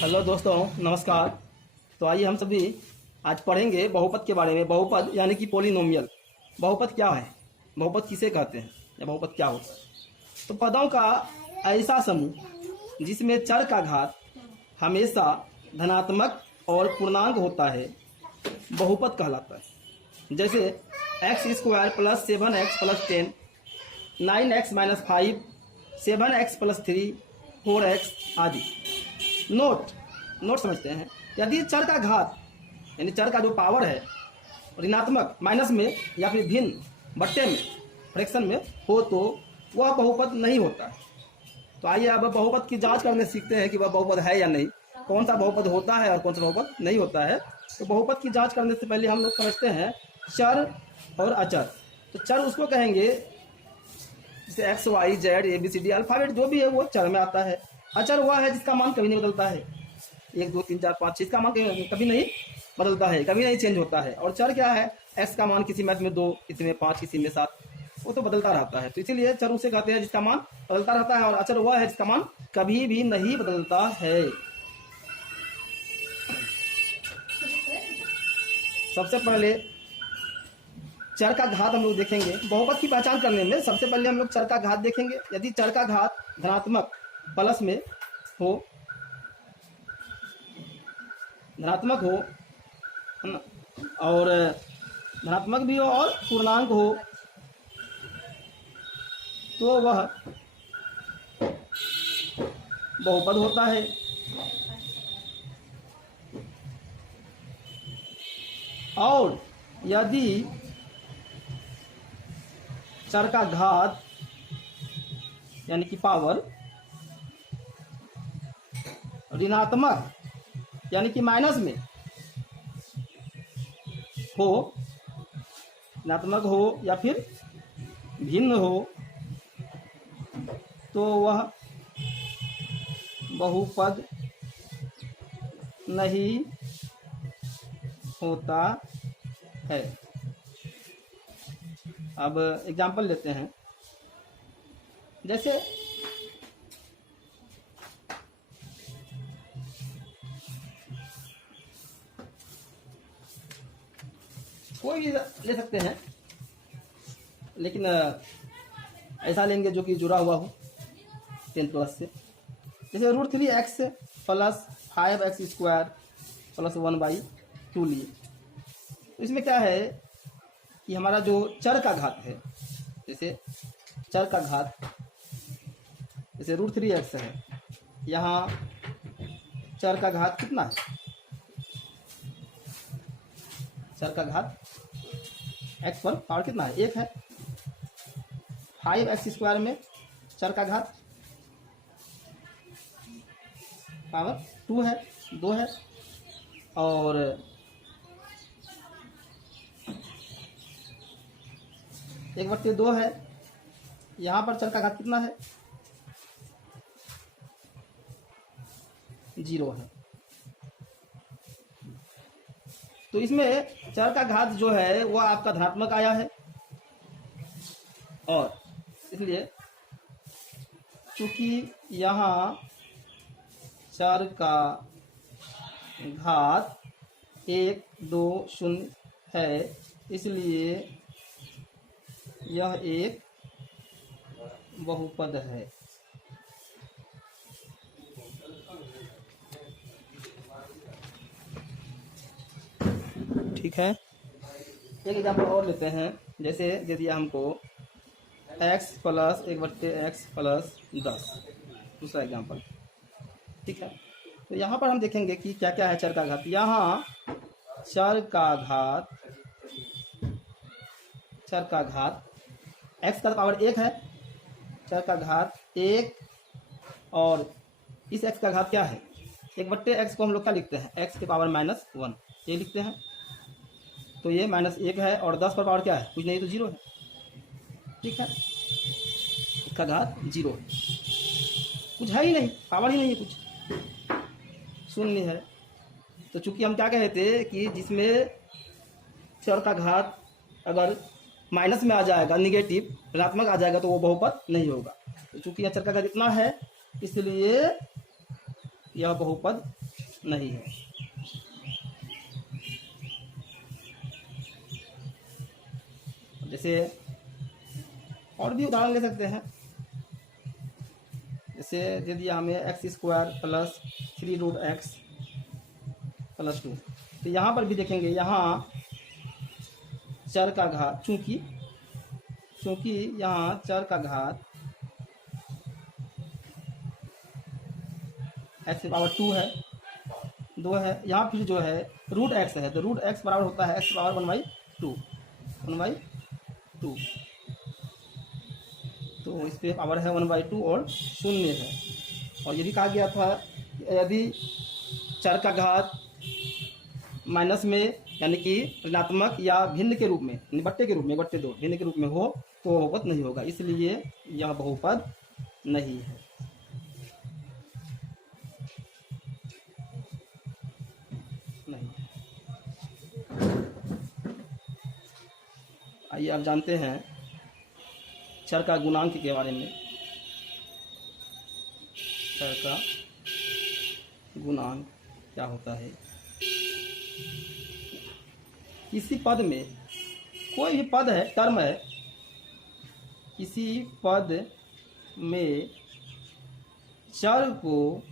Hello दोस्तों, नमस्कार। तो आइए हम सभी आज पढ़ेंगे बहुपद के बारे में। बहुपद यानी कि पोलिनोमियल। बहुपद क्या है, बहुपद किसे कहते हैं, या बहुपद क्या होता है। तो पदों का ऐसा समूह जिसमें चर का घात हमेशा धनात्मक और पूर्णांक होता है बहुपद कहलाता है। जैसे x square plus 7x plus 10, 9x-5, 7x plus 3, 4x आदि। नोट नोट समझते हैं। यदि चर का घात यानी चर का जो पावर है ऋणात्मक माइनस में या फिर भिन्न बट्टे में फ्रैक्शन में हो तो वह बहुपद नहीं होता। तो आइए अब बहुपद की जांच करने सीखते हैं कि वह बहुपद है या नहीं, कौन सा बहुपद होता है और कौन सा बहुपद नहीं होता है। तो बहुपद की जांच करने से पहले हम लोग समझते हैं चर और अचर। तो चर उसको कहेंगे जैसे X Y Z A B C D alphabet जो भी है वो चर में आता है। अचर वह है जिसका मान कभी नहीं बदलता है, 1 2 3 4 5 6 का मान कभी नहीं बदलता है, कभी नहीं चेंज होता है। और चर क्या है, एक्स का मान किसी मैथ में 2, किसी में 5, किसी में 7, वो तो बदलता रहता है। तो इसीलिए चर उसे कहते हैं जिसका मान बदलता रहता है, और अचर वह है जिसका मान कभी भी नहीं बदलता है। सबसे पहले चर का घात हम लोग देखेंगे। बहुपद की पहचान करने में सबसे पहले हम लोग चर का घात देखेंगे। यदि चर का घात धनात्मक प्लस में हो, धनात्मक हो और धनात्मक भी हो और पूर्णांक हो, तो वह बहुपद होता है। और यदि चर का घात यानी कि पावर ऋणात्मक यानी कि माइनस में हो, ऋणात्मक हो या फिर भिन्न हो, तो वह बहुपद नहीं होता है। अब एग्जाम्पल लेते हैं। जैसे कोई भी ले सकते हैं, लेकिन ऐसा लेंगे जो कि जुड़ा हुआ हो 10 प्लस से। जैसे √3x plus 5x square plus 1/2 लिए। तो इसमें क्या है कि हमारा जो चर का घात है, जैसे चर का घात जैसे √3x है, यहाँ चर का घात कितना है, चर का घात x पर पावर कितना है, 1 है। 5x स्क्वायर में चर का घात पावर 2 है, 2 है। और एक बट्टे 2 है, यहाँ पर चर का घात कितना है, 0 है। तो इसमें चर का घात जो है वह आपका धनात्मक आया है, और इसलिए चूंकि यहाँ चर का घात 1 2 0 है, इसलिए यह एक बहुपद है। ठीक है, एक एग्जाम्पल और लेते हैं। जैसे दे दिया हमको x प्लस 1/x प्लस 10, दूसरा एग्जाम्पल। ठीक है, तो यहाँ पर हम देखेंगे कि क्या क्या है चर का घात। यहाँ चर का घात x का पावर 1 है, चर का घात 1, और इस x का घात क्या है, 1/x को हम लोग क्या लिखते हैं, x के पावर -1 ये लिखते हैं। तो ये -1 है, और 10 पर पावर क्या है, कुछ नहीं तो 0 है। ठीक है, इसका घात 0 है, कुछ है ही नहीं, पावर ही नहीं है, कुछ शून्य है। तो चूंकि हम क्या कहे थे कि जिसमें चर का घात अगर माइनस में आ जाएगा, निगेटिव ऋणात्मक आ जाएगा, तो वो बहुपद नहीं होगा। तो चूंकि यह चर का घात इतना है, इसलिए यह बहुपद नहीं है। जैसे और भी उदाहरण ले सकते हैं, जैसे दे दिया हमें x² प्लस 3√x प्लस 2। तो यहाँ पर भी देखेंगे, यहाँ चर का घात, चूंकि यहाँ चर का घात x⁻² है, 2 है, यहाँ फिर जो है √x है, तो √x बराबर होता है x⁻1/2, 1/2। तो इस पे पावर है 1/2 और 0 है। और यदि कहा गया था यदि चर का घात माइनस में यानी कि ऋणात्मक या भिन्न के रूप में, यानी बट्टे के रूप में, बट्टे 2 भिन्न के रूप में हो तो बहुपद नहीं होगा, इसलिए यह बहुपद नहीं है। नहीं। आइए अब जानते हैं चर का गुणांक के बारे में। चर का गुणांक क्या होता है? किसी पद में, कोई भी पद है, टर्म है, किसी पद में चर को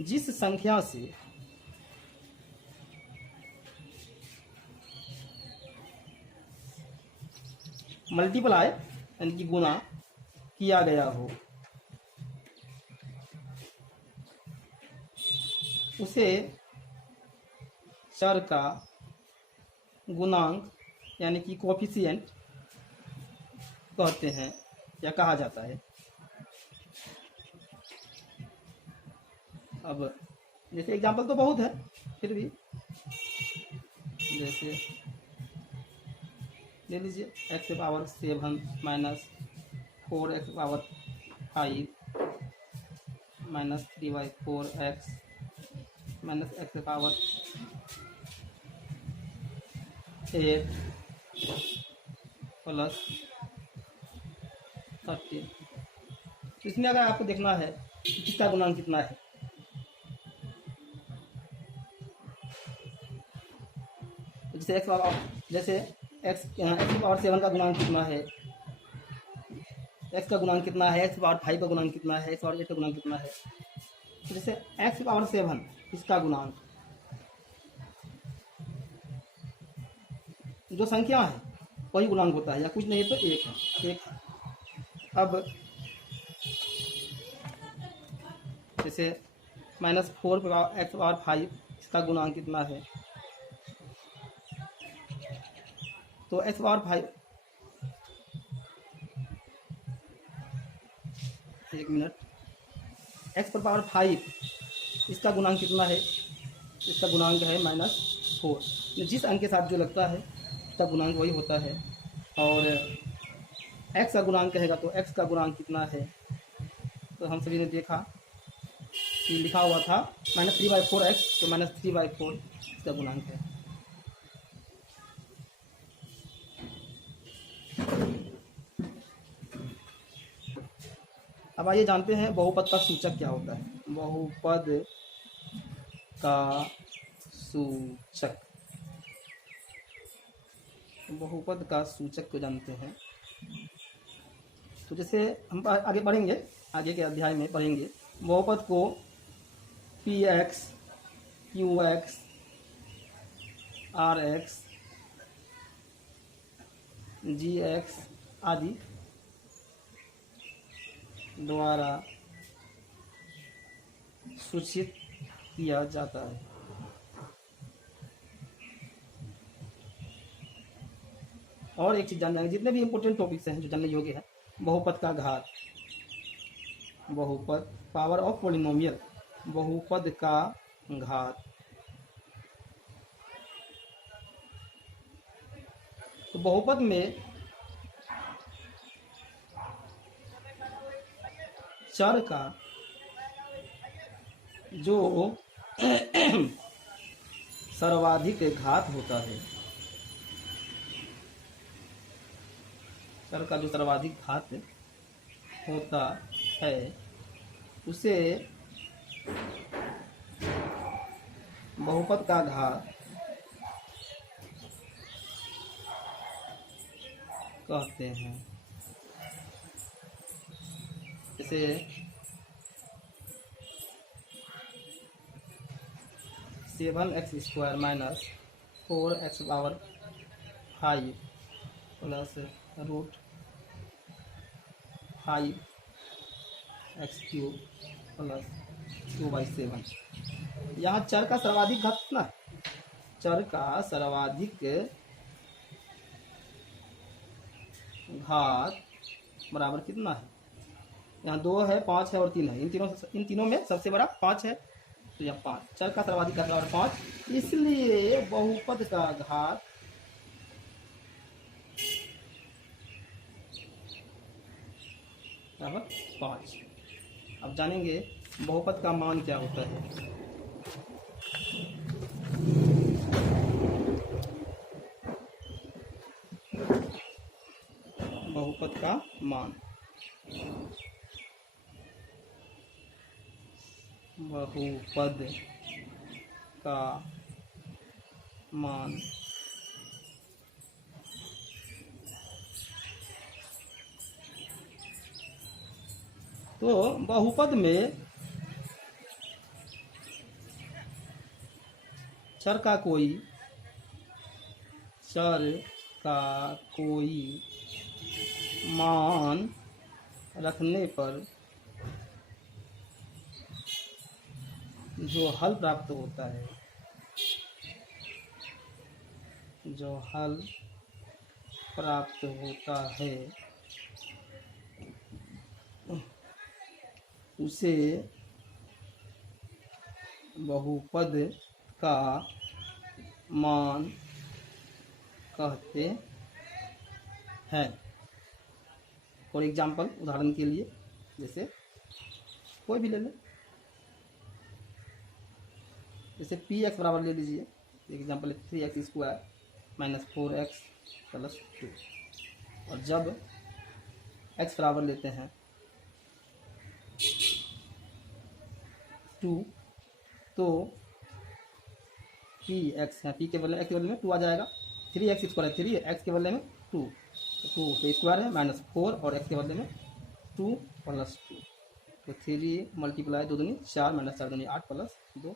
जिस संख्या से मल्टीप्लाई यानी कि गुणा किया गया हो, उसे चर का गुणांक यानी कि कोफिशिएंट कहते हैं या कहा जाता है। अब जैसे एग्जांपल तो बहुत है, फिर भी जैसे ले लीजिए x⁻7 minus 4x⁻5 minus 3/4x minus x⁻8 plus 30। तो इसमें अगर आपको देखना है कि किसका गुणांक कितना है, जैसे x⁻7 का गुणांक कितना है, x का गुणांक कितना है, x⁻5 का गुणांक कितना है, x⁻8 का गुणांक कितना है। तो जैसे x⁻7 इसका गुणांक जो संख्या है वही गुणांक होता है, या कुछ नहीं तो एक है। अब जैसे -4x⁻5 इसका गुणांक कितना है, तो x⁻5, एक मिनट, x⁻5 इसका गुणांक कितना है, इसका गुणांक है -4। जिस अंक के साथ जो लगता है उसका गुणांक वही होता है। और x का गुणांक कहेगा तो x का गुणांक कितना है, तो हम सभी ने देखा कि लिखा हुआ था -3/4x, तो -3/4 इसका गुणांक है। अब आइए जानते हैं बहुपद का सूचक क्या होता है। बहुपद का सूचक, बहुपद का सूचक को जानते हैं। तो जैसे हम आगे पढ़ेंगे, आगे के अध्याय में पढ़ेंगे, बहुपद को px, qx, rx, gx आदि द्वारा सूचित किया जाता है। और एक चीज जान जाएंगे, जितने भी इंपॉर्टेंट टॉपिक्स हैं जो जानने योग्य है, बहुपद का घात, बहुपद, पावर ऑफ पॉलिनोमियल, बहुपद का घात। तो बहुपद में चर का जो सर्वाधिक घात होता है, चर का जो सर्वाधिक घात होता है उसे बहुपद का घात कहते हैं। जैसे 7x² minus 4x power 5 plus root 5x³ plus 2/7। यहाँ चर का सर्वाधिक घात कितना है? चर का सर्वाधिक घात बराबर कितना है? यहाँ 2 है, 5 है और 3 है। इन तीनों में सबसे बड़ा 5 है, तो यह 5। चर का सर्वाधिक घात बराबर 5, इसलिए बहुपद का घात बराबर 5। अब जानेंगे बहुपद का मान क्या होता है। बहुपद का मान, बहुपद का मान तो बहुपद में चर का कोई मान रखने पर जो हल प्राप्त होता है, उसे बहुपद का मान कहते हैं। फॉर एग्जाम्पल, उदाहरण के लिए, जैसे कोई भी ले लें, जैसे px बराबर ले लीजिए। Example 3x² minus 4x plus 2। और जब x बराबर लेते हैं 2, तो px है, p के बदले x के बदले में 2 आ जाएगा। 3x² है, 3x के बदले में 2, तो स्क्वायर है माइनस 4 और x के बदले में 2 प्लस 2, तो 3 मल्टीप्लाई 2 दूनी 4 माइनस 4 दूनी 8 प्लस 2,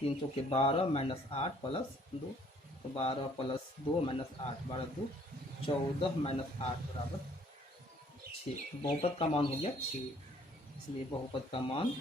3 चौके 12 माइनस 8 प्लस 2, तो 12 प्लस 2 माइनस 8, 12 2 14 माइनस 8 बराबर 6। बहुपद का मान हो गया 6, इसलिए बहुपद का मान